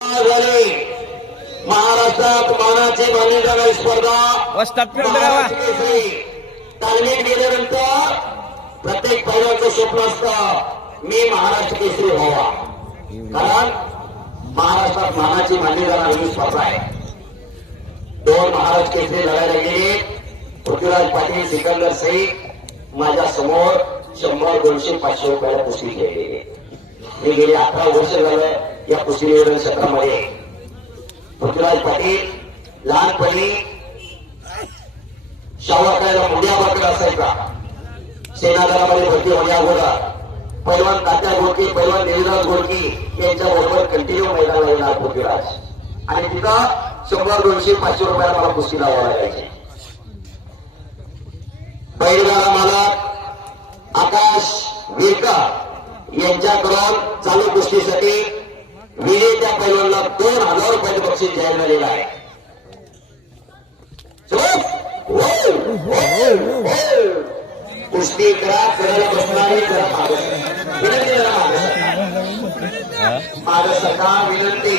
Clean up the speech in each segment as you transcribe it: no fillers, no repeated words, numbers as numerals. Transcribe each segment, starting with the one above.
झाली महाराष्ट्रात मानाची मान्यता स्पर्धा तालमीत गेल्यानंतर प्रत्येक पैलवानचं स्वप्न असतं मी महाराष्ट्र केसरी व्हावा, कारण महाराष्ट्रात मानाची मान्यता ही स्पर्धा आहे. 2 महाराष्ट्र केसरी लढायला गेले. पृथ्वीराज पाटील, सिकंदर शेख माझ्या समोर 100, 200, 500 रुपयाला कुस्ती खेळलेली. मी गेली 18 वर्ष झालं या कुस्तीवरील क्षेत्रामध्ये. पृथ्वीराज पाटील लहानपणी शावाकायला मुंड्या वाकड असायचा. सेनादलामध्ये भरती होण्या अगोदर पैलवान तात्या घोडके, पैलवान देवीराज घोडके यांच्या बरोबर कंटिन्यू मैदानाला येणार पृथ्वीराज, आणि तिथं 100, 200, 500 रुपयाला मला कुस्ती लावायला लागायची. बैलगाडा मालक आकाश विरकर यांच्याकडून चालू कुस्तीसाठी विजेत्या पैलवानला 2000 रुपयाचं बक्षीस जाहीर झालेलं आहे. कुस्ती करा, करायला बसणारी जरा मागं विनंती, जरा मागं सरका विनंती.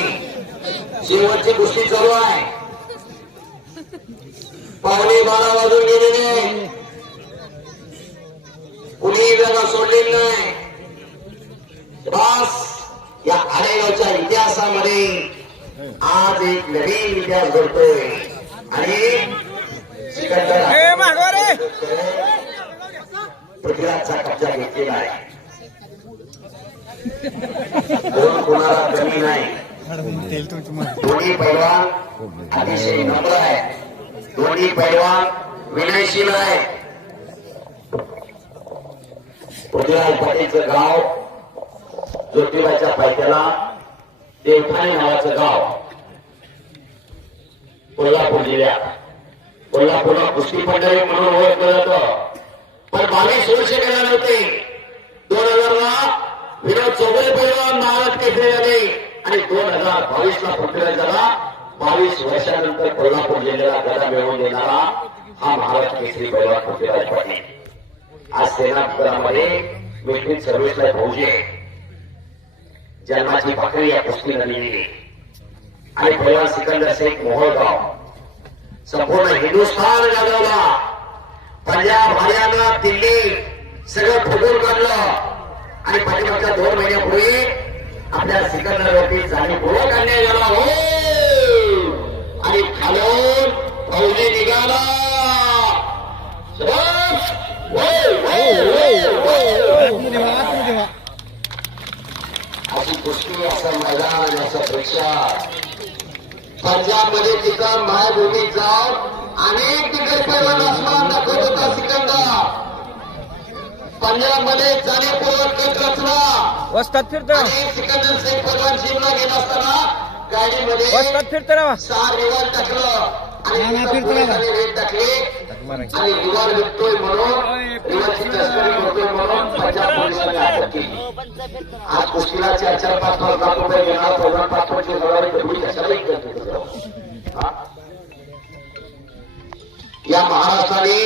शेवटची कुस्ती चालू आहे. 11:15 वाजून गेलेले, कुणी जागा सोडलेली नाही. बस या आडेगावच्या इतिहासामध्ये आज एक नवीन इतिहास घडतोय, आणि पृथ्वीराजचा कब्जा घेतलेला आहे. कोणाला कमी नाही. दोन्ही पैलवान अतिशय नम्र आहे. दोन्ही पैलवान विनयशील आहे. पृथ्वीराज पाटीलचं गाव ज्योतिबाच्या पायथ्याला देवठाणे नावाचं गाव कोल्हापूर जिल्ह्यात. कोल्हापूरला कुस्ती पंढरी म्हणून ओळखलं जातं. पण 22 वर्ष गेला नव्हते. 2000ला विनोद चौगुले पैलवान महाराज केसरी झाले, आणि 2022ला पृथ्वीराज झाला. 22 वर्षानंतर कोल्हापूर जिल्ह्याला गदा मिळवून देणारा हा महाराज केसरी पैलवान पृथ्वीराज पाटील. आज सेनादलामध्ये मिलिटरी सर्व्हिसला फौजी आहे. जन्माची पाकळी या कुस्तीनं दिली, आणि पैलवान सिकंदर शेख मोहोळगाव संपूर्ण हिंदुस्थान गाजवला. पंजाब, हरियाणा, दिल्ली सगळं फुटून काढलं, आणि पाठीमागच्या 2 महिन्यापूर्वी आपल्या सिकंदरवरती जाणीवपूर्वक अन्याय झाला. हो, आणि खालून फौजी निघाला. अशी कुस्ती, असं मैदान, असं प्रेक्षक. पंजाबमध्ये तिथं मायभूमीत जाऊन अनेक दिग्गज पैलवान आसमान दाखवत होता सिकंदर. पंजाबमध्ये जाणीवपूर्वक कट रचला, आणि सिकंदर शेख पैलवान जिमला गेला असताना गाडीमध्ये 6 रिवॉल्वर टाकलं, आणि रेट टाकले, आणि रिवॉल्वर विकतोय म्हणून, रिवॉल्वरची तस्करी करतोय म्हणून पंजाब पोलिसांनी अटक केली. आज कुस्तीला 4-5 लाख रुपये घेणार पैलवान, 5-5 हजार रुपये कशालाही करतो. या महाराष्ट्राने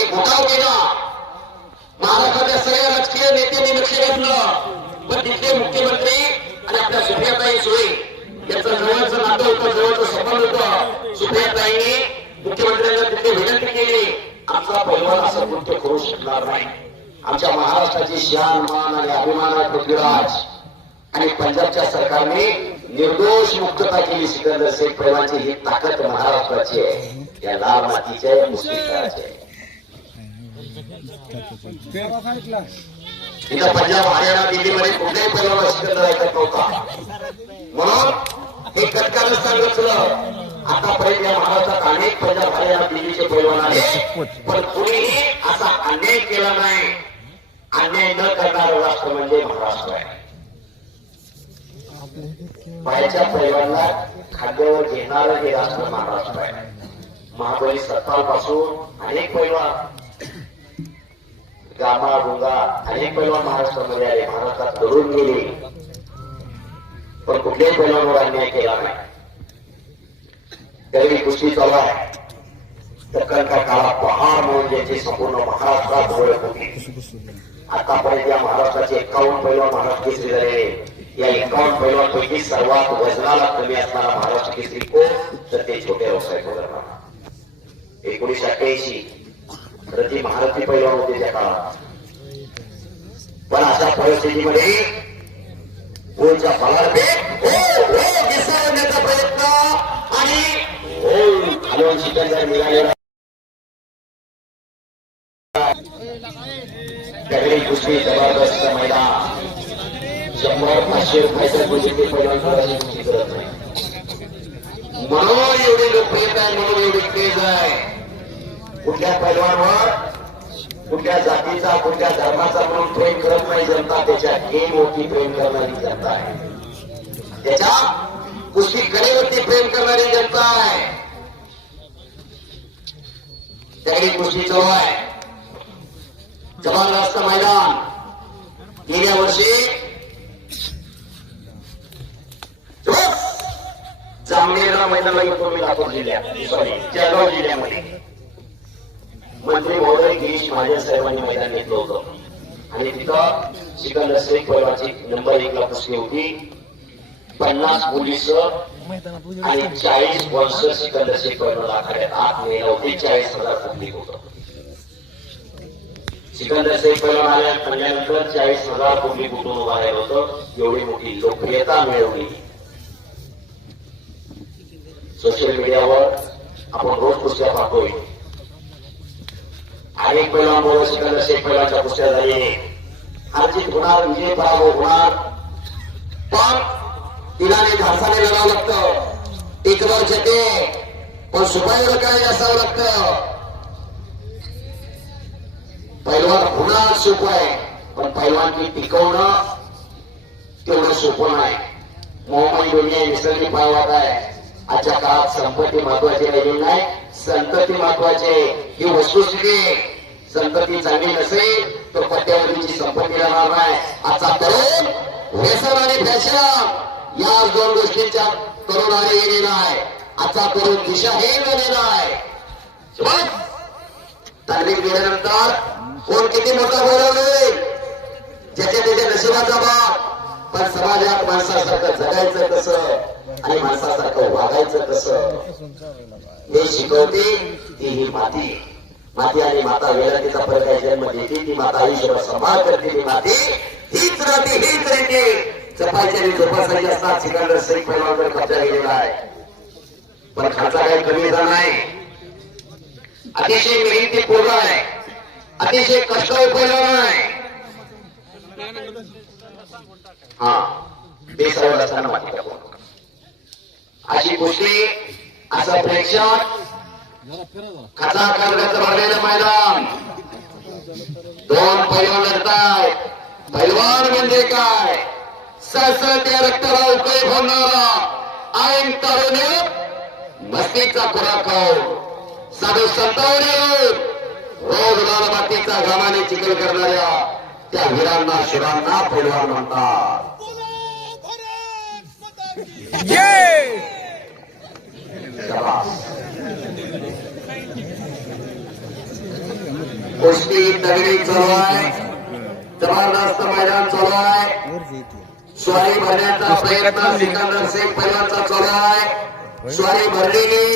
एक उठाव केला. महाराष्ट्रातल्या सगळ्या राजकीय नेत्यांनी लक्ष घातलं, पण तिथले मुख्यमंत्री आणि आपल्या सुप्रियाताई सुळे याचं जवळचं नातं होतं, जवळचं संबंध होतं. सुप्रियाताईंनी मुख्यमंत्र्यांना तिथे विनंती केली, आमचा पैलवान असं कृत्य करू शकणार नाही. आमच्या महाराष्ट्राची शान, मान आणि अभिमान आहे पृथ्वीराज, आणि पंजाबच्या सरकारने निर्दोष मुक्तता केली. सिकंदर शेख पैलवानची ही ताकद महाराष्ट्राची आहे, या लाल मातीच्या कुस्ती खेळाची आहे. इथं पंजाब, हरियाणा, दिल्लीमध्ये कुठल्याही पैलवान सिकंदर ऐकत नव्हता, म्हणून हे कटकारस्थान रचलं. आतापर्यंत या महाराष्ट्रात अनेक पंजाब, हरियाणा, दिल्लीचे पैलवान आले, पण कुणीही असा अन्याय केला नाही. अन्याय न करणारं राष्ट्र म्हणजे महाराष्ट्र आहे. बाहेरच्या पैलवानला खाद्यावर घेणारं हे राष्ट्र महाराष्ट्र आहे. महाबळी 70 पासून अनेक पैलवान, गामा, गुंगा अनेक पैलवान महाराष्ट्रामध्ये आले, महाराष्ट्रात लढून गेले, पण कुठल्याही पैलवानवर अन्याय केला नाही. तरी कुस्ती चालू आहे. दक्कन का काळा पहाड म्हणून ज्याची संपूर्ण महाराष्ट्रात ओळख होती. आतापर्यंत या महाराष्ट्राचे 51 पैलवान महाराष्ट्र केसरी झाले. या 51 पैलवानपैकी सर्वात वजनाला कमी असणारा महाराष्ट्र केसरी कोण, तर ते छोटे व्यवसाय करणार 1988 प्रति महारथी पैलवान होते त्या काळात. पण अशा परिस्थितीमध्ये गोलच्या बलाढ्य घिसाळण्याचा प्रयत्न आणि खालून शिकंजर मिळालेला त्यावेळी कुस्ती जबरदस्त मैदान 100-500 रुपयाच्या गोष्टी पैलवान कुस्ती करत नाही म्हणून एवढी लोकप्रियता आहे, म्हणून एवढी क्रेज आहे. कुठल्या पैलवानवर कुठल्या जातीचा कुठल्या धर्माचा म्हणून प्रेम करत नाही जनता, त्याच्या गेमवरती प्रेम करणारी जनता आहे, त्याच्या कुस्ती कलेवरती प्रेम करणारी जनता आहे. त्यावेळी कुस्ती चालू आहे, जबरदस्त मैदान. गेल्या वर्षी जामनेर मैदानाला येतो मी लातूर जिल्ह्यात, सॉरी जळगाव जिल्ह्यामध्ये मंत्री महोदय गिरीश महाजन साहेबांनी मैदान घेतलं होतं आणि तिथं सिकंदर शेख पैलवानची नंबर 1 ला कुस्ती होती. 50 पोलीस आणि 40 स्पॉन्सर सिकंदर शेख पैलवान आखाड्यात आत नेलं होते. 40,000 पब्लिक होतं. सिकंदर शेख पैलवान आल्यानंतर 40,000 पब्लिक उठून उभा राहिलं होतं. एवढी मोठी लोकप्रियता मिळवली. सोशल मीडियावर आपण रोज कुस्त्या पाहतोय. अनेक पैलवान बोलत सिकंदर शेख पैलवानच्या कुस्त्या झाली, हारजीत होणार, विजय पराभव होणार, पण तिलाने धाडसाने लढावं लागतं. टिकवर येते पण सुपाईवर काय असावं लागतं. पैलवान होणार सोपं आहे, पण पैलवानकी टिकवणं तेवढं सोपं नाही. मोहम्मद दुनिया निसर्गी पायवाट आहे. आजच्या काळात संपत्ती महत्वाची राहिली नाही, संतती महत्वाची. ही वस्तुस्थिती संतती चांगली नसेल तर पट्ट्यावरीची संपत्ती राहणार नाही. आजचा तरुण व्यसन आणि फॅशन या 2 गोष्टींच्या तरुणाने गेलेला आहे. आजचा तरुण दिशाहीन झालेला आहे. तालीम गेल्यानंतर कोण किती मोठा बोलवले ज्याच्या त्याच्या नशिबाचा बाप, पण समाजात माणसासारखं जगायचं कसं आणि माणसासारखं वागायचं कसं हे शिकवते ती ही माती. माती आणि माता वेळातीचा फरक आहे. जन्म देते ती माता, ईश्वर सांभाळ करते ती माती. हीच राहते, हीच राहते. चपायचे आणि झोपासाठी असतात. सिकंदर शेख पैलवानवर कब्जा गेलेला आहे, पण खाचा काही कमी झाला नाही. अतिशय मेहनती पोरगा आहे, अतिशय कष्टाळू पैलवान आहे. हा बेसवड असताना माती टाकू अशी गोष्टी, असं प्रेक्षक खचाखच भरलेलं मैदान. 2 पैलवान लढतायत. पैलवान म्हणजे काय, सळसळत्या रक्ताला उकळी फोडणारा ऐन तरुण मस्तीचा खुराक साधू संतावरी रोज लालबातीचा घामाने चिखल करणाऱ्या त्या वीरांना शिरांना पैलवान म्हणतात. कुस्ती दगडी चालू आहे, जबरदस्त मैदान चालू आहे. स्वारी भरण्याचा प्रयत्न सिकंदर शेख पैलवानचा चालू आहे. स्वारी भरलेली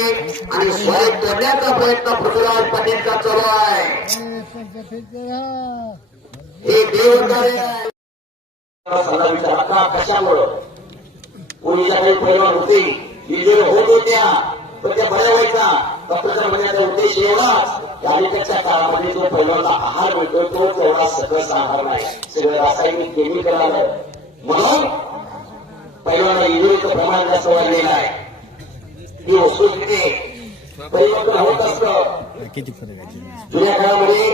आणि स्वारी तोडण्याचा प्रयत्न पृथ्वीराज पाटीलचा चालू आहे. हे देवकार्य आहे. सल्ला विचार का कशामुळं कोणीच्या काही पैलवान होते विजय होत होत्या, पण त्या बऱ्या व्हायचा. डॉक्टरचा म्हणण्याचा उद्देश एवढाच आणि त्याच्या काळामध्ये जो पैलवानला आहार मिळतो तो तेवढा सकस आहार नाही, सगळं रासायनिक केमिकल आलं. म्हणून पैलवानला इंजुरीचं प्रमाण जास्त वाढलेलं आहे. ही वस्तुस्थिती परिवर्तन होत असतं. जुन्या काळामध्ये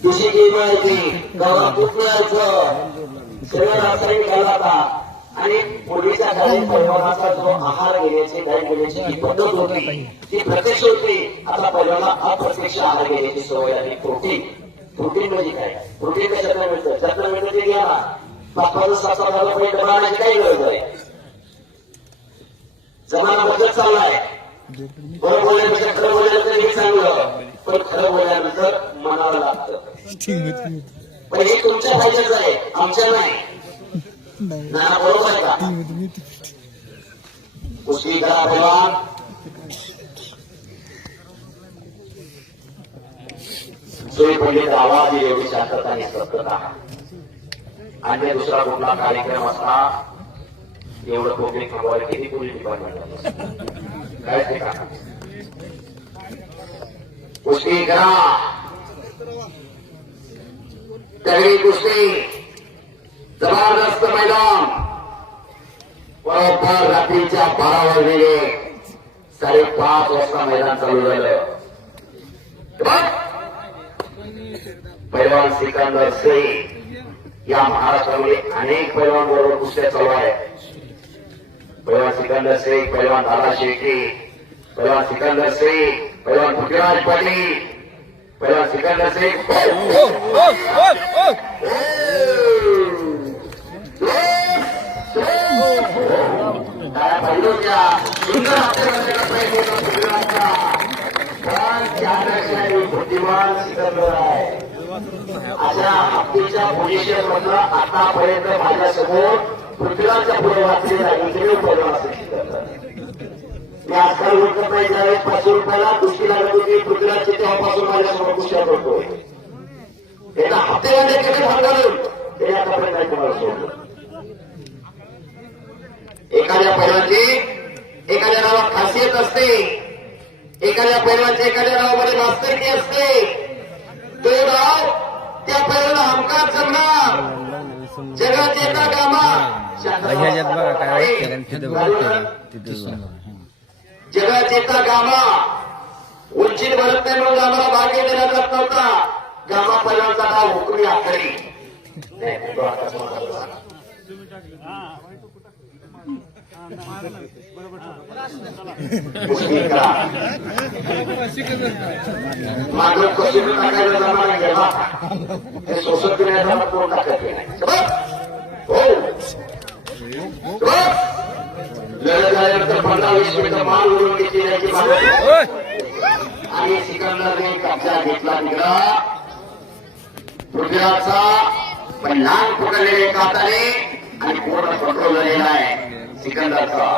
कृषी केली मिळायची, गावातून मिळायचं, सगळं रासायनिक आला होता. आणि पूर्वीच्या काळी पैलवानाचा जो आहार घेण्याची डाएट घेण्याची जी पद्धत होती ती प्रत्यक्ष होती. आता पैलवानाला अप्रत्यक्ष आहार घेण्याची सवय आहे. प्रोटीन, प्रोटीन म्हणजे काय, प्रोटीन कशातनं मिळतं, ज्यातनं मिळतं ते घ्या. 5,000-7,000 रुपये डबा आणायची काही गरज आहे. जमाना बदलत चाललाय. बरं बोलण्यापेक्षा खरं बोलायला तरी हे चांगलं, पण खरं बोलल्यानंतर मनाला लागतं. पण हे तुमच्या फायद्याचं आहे, आमच्या नाही. ना बरोबर आहे का? कुस्ती करा पैलवान. सोयी पडली तर आवाज येईल एवढी शांतता आणि सतर्कता. आणि दुसरा कुठला कार्यक्रम असला एवढं पब्लिक थांबवायला किती पोलीस डिपार्टमेंट काय ते का? कुस्ती करा, तगडी कुस्ती, जबरदस्त मैदान. बरोबर रात्रीच्या 12 वाजलेले 5:30 वाजता मैदान चालू झालं. पैलवान सिकंदर शेख या महाराष्ट्रामध्ये अनेक पैलवान बरोबर कुस्त्या चालू आहेत. पैलवान सिकंदर शेख, पैलवान दादा शेट्टी, पैलवान सिकंदर शेख, पैलवान पृथ्वीराज पाटील, पैलवान सिकंदर शेख. काय पाहिजे त्या सुंदर आपल्याला पृथ्वीराजचा बुद्धिमान सिकंदर आहे. अशा हत्तीच्या पोझिशन मधलं आतापर्यंत माझ्यासमोर पृथ्वीराजच्या पुढे वाचलेला इंटरव्ह्यू पैलवान असेल सिकंदर. मी आजकाल उठत नाही, ज्यावेळेस ₹500 कुस्ती लागत होती पृथ्वीराजची, तेव्हापासून माझ्यासमोर कुस्त्या करतोय. एका हप्त्यामध्ये कधी भाग घालून ते आतापर्यंत नाही तुम्हाला सोडलं. एखाद्या पैलवानची एखाद्या नावात खासियत असते, एखाद्या पैलवानची एखाद्या नावामध्ये मास्तरकी असते. तो नाव त्या पैलवानला हमखास जमणार. जगात येता गामा जगात येता गामा उंचीत भरत नाही म्हणून आम्हाला भाग्य दिला जात नव्हता. गामा पैलवानचा नाव हुकमी आखरी. मागं कसून टाकायला जमाना गेला, हे सोसत पिण्याचा कोण टाकत नाही. हो लढत झाल्यानंतर 15-20 मिनिटं मान उडवून घेतली जायची आणि सिकंदरने कब्जा घेतला. तिकडा पृथ्वीराजचा पण लहान पकडलेले एका हाताने आणि पूर्ण कंट्रोल झालेला आहे सिकंदरचा.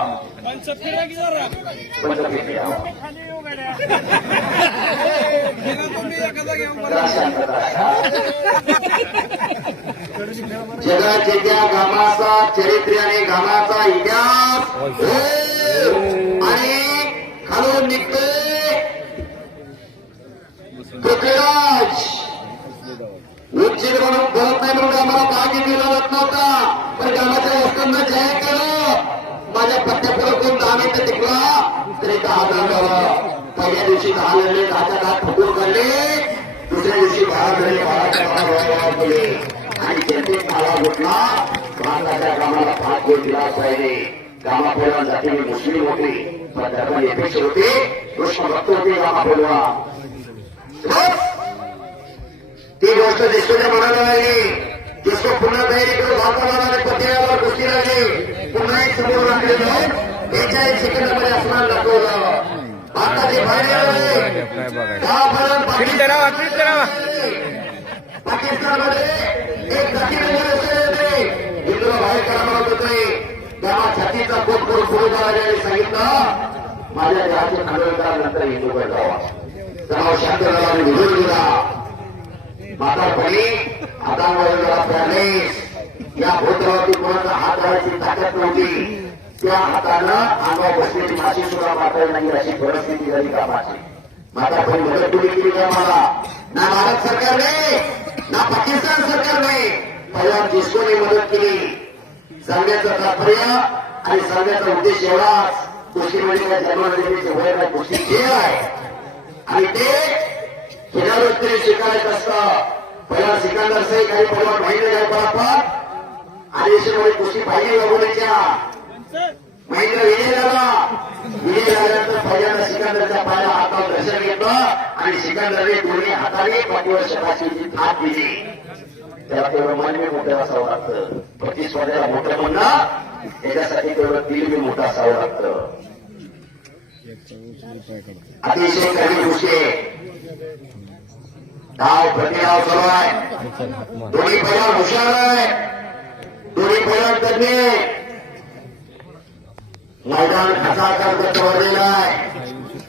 जगात त्या गामाचा चरित्र आणि गामाचा इतिहास आणि खालून निघतोय पृथ्वीराज. उच्चित म्हणून बोलत नाही म्हणून आम्हाला भाग्य दिला जात नव्हता, पण गामाच्या वस्तूंना जाहीर केलं. माझ्या पट्ट्यापुढे कोण 10 मिनिटं टिकला तरी 10 झालं. पहिल्या दिवशी 10 लढले, 10च्या 10 ठोकून काढले. दुसऱ्या दिवशी 12 झाले, 12च्या 12 केले आणि जनतेत माला घुटला. भारताच्या गामाला 5 गोल दिला पाहिजे. गामा पैलवान जातीने मुस्लिम होते, पण धर्मनिरपेक्ष होते, कृष्णभक्त होते गामा पैलवान. ती गोष्ट दिसतोच्या मनाला लागली. दिसतो पुन्हा तयारी करून भारताला पत्यावर कुस्ती लागली. पुन्हा एक समोर लागलेलं 41 सेकंदामध्ये आसमान दाखवलं. भारताचे बाहेर आले. पाकिस्तानमध्ये एक हिंदू बाहेर करावं होते. तेव्हा छातीचा कोट करून पुढे जाण्याने सांगितलं, माझ्या देहाचे खांडोळकरानंतर हिंदूकडे जावा. तेव्हा शांत झाला आणि निघून गेला. म्हातारपणी हातांवर जरा पॅलेस या भूतलावरती कोणाचा हात धरायची ताकद नव्हती. त्या हातानं अंगावर बसलेली माशी सुद्धा मारता नाही अशी परिस्थिती झाली कामाची. म्हातारपणी मदत दिली केली आम्हाला. ना भारत सरकारने ना पाकिस्तान सरकारने पैलवान डिस्कोने मदत केली. सांगण्याचं तात्पर्य आणि सांगण्याचा उद्देश एवढाच, कुस्तीमध्ये काय जन्मनिर्मितीचे वय नाही, कुस्ती खेळ आहे आणि ते खेळाडूंनी स्वीकारायचं असतं. पहिला सिकंदर शेख काही पैलवान महेंद्र गायकवाड आणि देशामध्ये कुस्ती पाहिजे लगवण्याच्या महेंद्र विजय झाल्यानंतर पहिल्यांदा सिकंदरच्या पायाला हातावर दर्शन घेतलं आणि सिकंदरने दोन्ही हाताने पाठीवर शताची थाप दिली. त्याला तेवढं मन बी मोठं असावं लागतं. प्रतिस्पर्धेला मोठं म्हणणं त्याच्यासाठी तेवढं दिल बी मोठं असावं लागतं. अतिशय कमी गोष्टी डाव प्रतिडाव चालू आहे. दोन्ही पैलवान हुशार आहे. दोन्ही दोन्ही पैलवान तज्ञ मैदान खचाखच भरलेलं आहे.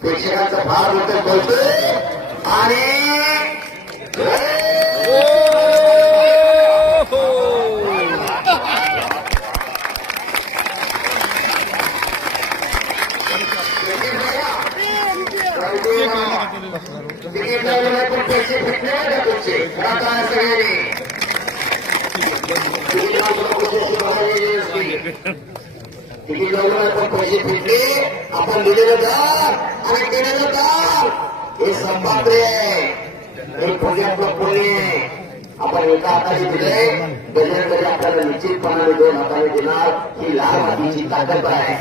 प्रेक्षकांचं फार मोठं कौतुक आणि तिकीट लावलं पण पैसे भेटले ना तुमचे आता सगळे तिकीट लावलं पण पैसे भेटले. आपण दिलेलं दान आणि केलेलं दान हे संपाद्य आहे. हे पुण्यातलं पुण्य आपण एका हाताने दिले बजरंगबली आपल्याला निश्चितपणाने 2 हाताने देणार. ही लाल मातीची ताकद आहे.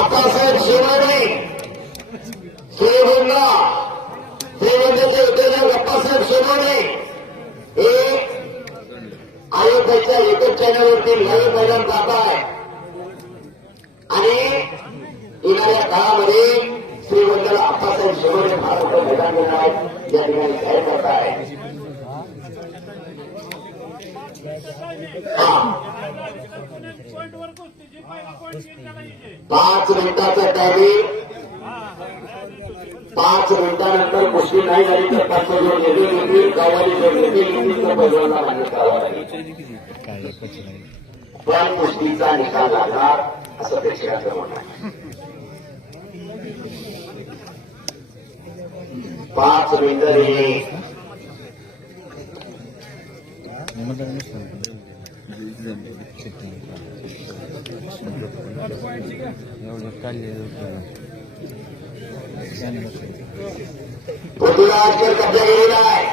आप्पासाहेब सोनवणे श्रीगोंदा श्रीगोंद्याचे उद्योजक आप्पासाहेब सोनवणे हे आयोगाच्या युट्यूब चॅनलवरती लाईव्ह मैदान पाहत आहे आणि येणाऱ्या काळामध्ये श्रीगोंद्याला आप्पासाहेब सोनवणे फार मोठं मैदान देणार आहेत. या ठिकाणी जाहीर करत आहे. 5 मिनिटाचा टायमिंग. 5 मिनिटानंतर कुस्ती नाही झाली तर 5 जो नेते येतील गावाली जो नेते येतील तर पैलवानला मान्यता पण कुस्तीचा निकाल लागणार असं प्रेक्षकांचं म्हणणं आहे. 5 मिनिटं दिली. पृथ्वीराजकर कब्जा केलेला आहे.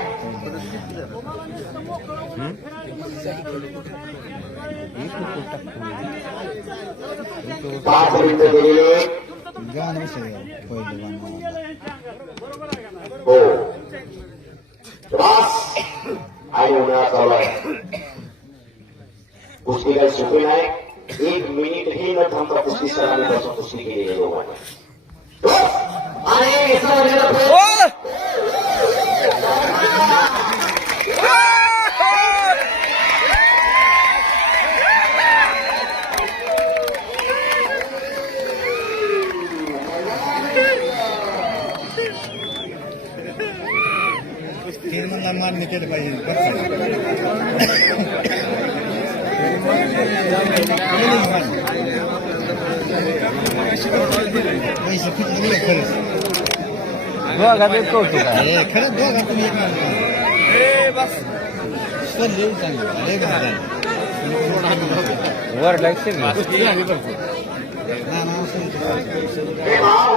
पाच मिनिटं दिलेले हो त्रास आणि उन्हाळा चालू आहे. कुस्ती काही सोपी नाही. 1 मिनिटही न थांबता कुस्ती सरांनी पासून कुस्ती केलेली आहे लोकांनी आणि मान्य केलं पाहिजे. पैसे फिटले खरंच कौतुक आहे. खरंच बघा तुम्ही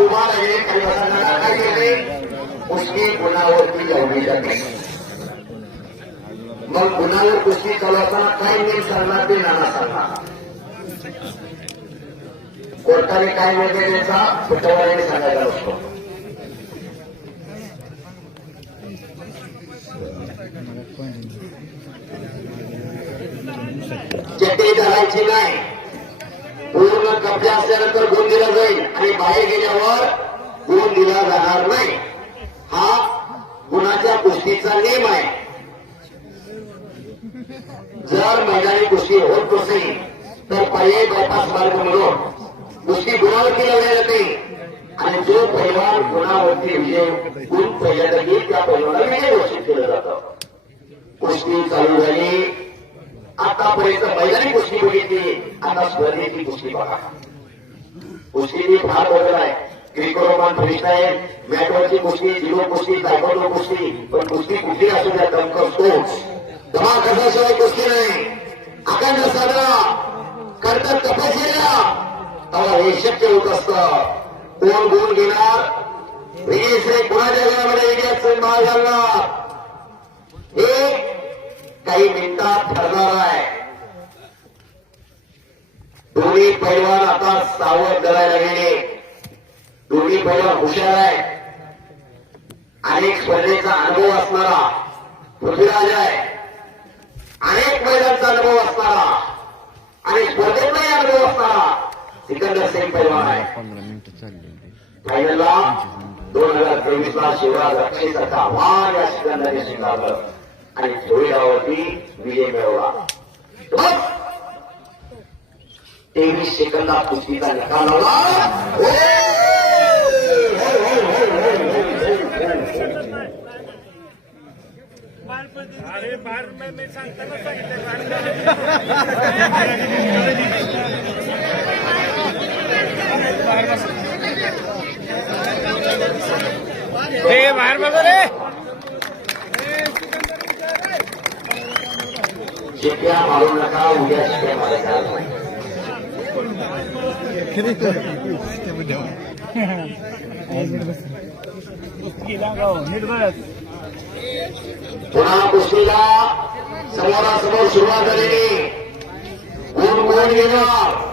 उभा राहिले कुस्ती गुणावरती लावली जाते. मग गुणावर कुस्ती चालवताना काय नियम सांगणार ते नाना सांगणार. कोर्टाने काय निर्णय द्यायचा कुटवाने सांगायचा असतो. चटई धरायची नाही. पूर्ण कब्जा असल्यानंतर गुण दिला जाईल आणि बाहेर गेल्यावर गुण दिला जाणार नाही. हा गुणाच्या कुस्तीचा नियम आहे. जर मैदानी कुस्ती होत नसेल तर पर्यायी बायपास मार्ग म्हणून कुस्ती गुणावरती लावली जाते आणि जो पैलवान गुणावरती विजय गुण पहिल्यांदा घेईल त्या पैलवानाला विजय घोषित केलं जातं. कुस्ती चालू झाली. आतापर्यंत मैदानी कुस्ती बघितली. आता स्पर्धेची कुस्ती बघा. कुस्ती फार बदल आहे. क्रिको रोमान फ्रीस्टाईल मॅटवरची कुस्ती जिरो कुस्ती तायक्वांडो कुस्ती पण कुस्ती कुठली असू द्या दमकर स्पोर्ट्स दमा कशाशिवाय कुस्ती नाही. अखंड साधना करतात तपश्चर्या तेव्हा हे शक्य होत असतं. कोण गुण घेणार श्री कुणाच्या घरामध्ये विजयात माळ घालणार हे काही मिनिटात ठरणार आहे. दोन्ही पैलवान आता सावध करायला गेले. दोन्ही पैलवान हुशार आहे. अनेक स्पर्धेचा अनुभव असणारा पृथ्वीराज आहे. अनेक मैदानाचा अनुभव असणारा स्पर्धेतही अनुभव असणारा सिकंदर सिंग पैलवान आहे. 15 मिनिटं चालली फायनलला 2023ला शिवराज रक्षेसारखं आव्हान या सिकंदरने स्वीकारलं आणि जोडीदारावरती विजय मिळवला. 23 सेकंदात कुस्तीचा निकाल लावला. अरे बार मी सांगताना सांगितलं बाहेर बघा रे. शिट्या मारू नका, उद्या शिट्या मारायचा नाही. पुन्हा कुस्तीला समोरासमोर सुरुवात झालेली. कोण कोण घेणार